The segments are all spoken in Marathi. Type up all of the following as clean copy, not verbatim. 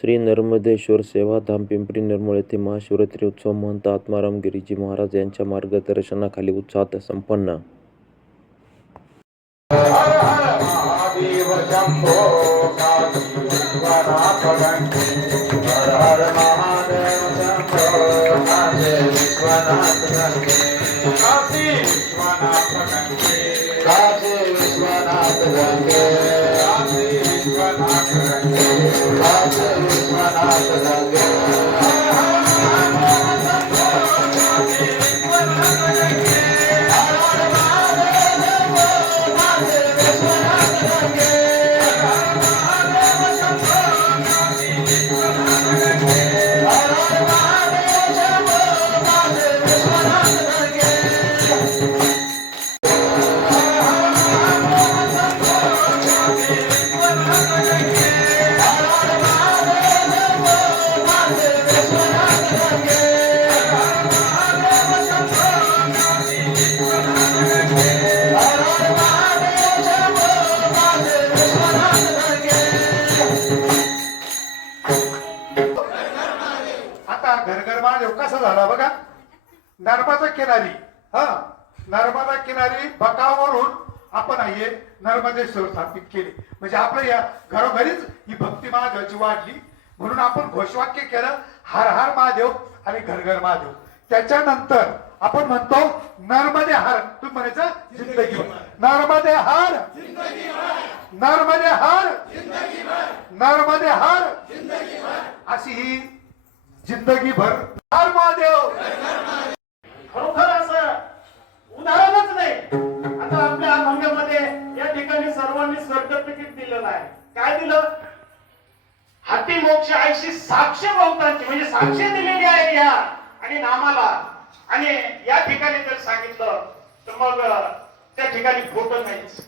श्री नर्मदेश्वर सेवाधाम पिंपरी निर्मळ येथे महाशिवरात्री उत्सव महंत आत्माराम गिरीजी महाराज यांच्या मार्गदर्शनाखाली उत्साहात संपन्न. घरघर महादेव कसा झाला बघा. नर्मदा किनारी, नर्मदा किनारी बकावरून आपण हे नर्मदेश्वर स्थापित केले. म्हणजे आपल्या या घरोघरीच ही भक्ती महादेवाची वाढली. म्हणून आपण घोषवाक्य केलं, हर हर महादेव आणि घरघर महादेव. त्याच्यानंतर आपण म्हणतो नर्मदे हर. तुम्ही म्हणायचं जिंदगी नर्मदे हर, नर्मदे हर, नर्मदे हर, अशी ही जिंदगी भर हर महादेव. खरोखर असं उदाहरणच नाही. आता आपल्या अभंगामध्ये या ठिकाणी सर्वांनी सर्टिफिकेट दिलेलं आहे. काय दिलं? हाती मोक्ष आयशी साक्ष बहुतांची, म्हणजे साक्ष दिलेली आहे या आणि नामाला. आणि या ठिकाणी जर सांगितलं तर मग त्या ठिकाणी खोटं नाहीच.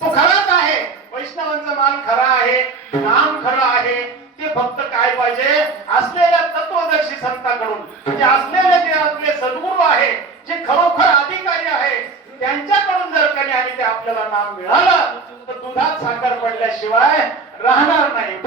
तो खराच आहे. वैष्णवांचा माल खरा आहे, नाम खरं आहे. ते फक्त काय पाहिजे, असलेल्या तत्वदर्शी संतांकडून, म्हणजे असलेले जे आपले सद्गुरू आहे, जे खरोखर अधिकारी आहे, त्यांच्याकडून जर कधी आणि ते आपल्याला नाम मिळालं तर दुधात साखर पडल्याशिवाय राहणार नाही.